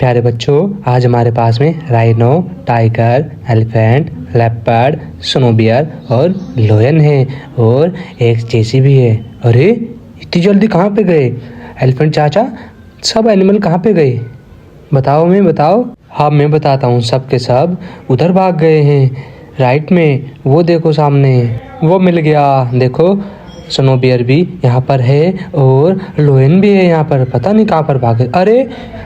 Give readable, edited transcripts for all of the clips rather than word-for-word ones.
प्यारे बच्चों, आज हमारे पास में राइनो, टाइगर, एलिफेंट, लेपर्ड, स्नोबियर और लोयन है और एक जेसी भी है। अरे इतनी जल्दी कहाँ पे गए एलिफेंट चाचा? सब एनिमल कहाँ पे गए? बताओ। हाँ मैं बताता हूँ। सब के सब उधर भाग गए हैं, राइट में। वो देखो सामने, वो मिल गया। देखो स्नोबियर भी यहाँ पर है और लोयन भी है यहाँ पर। पता नहीं कहाँ पर भागे। अरे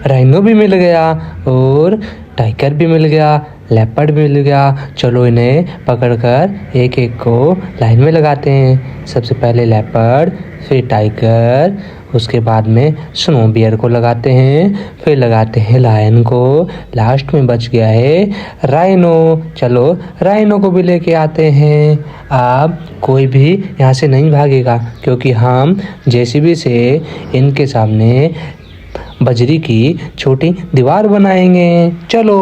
राइनो भी मिल गया और टाइगर भी मिल गया, लेपर्ड भी मिल गया। चलो इन्हें पकड़कर एक एक को लाइन में लगाते हैं। सबसे पहले लेपर्ड, फिर टाइगर, उसके बाद में स्नोबियर को लगाते हैं, फिर लगाते हैं लायन को। लास्ट में बच गया है राइनो। चलो राइनो को भी लेके आते हैं। अब कोई भी यहाँ से नहीं भागेगा क्योंकि हम जेसीबी से इनके सामने बजरी की छोटी दीवार बनाएंगे। चलो।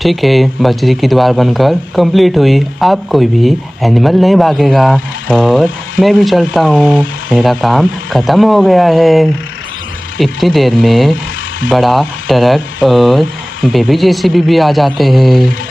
ठीक है, बजरी की दीवार बनकर कंप्लीट हुई। अब कोई भी एनिमल नहीं भागेगा और मैं भी चलता हूँ। मेरा काम ख़त्म हो गया है। इतनी देर में बड़ा ट्रक और बेबी जेसीबी भी आ जाते हैं।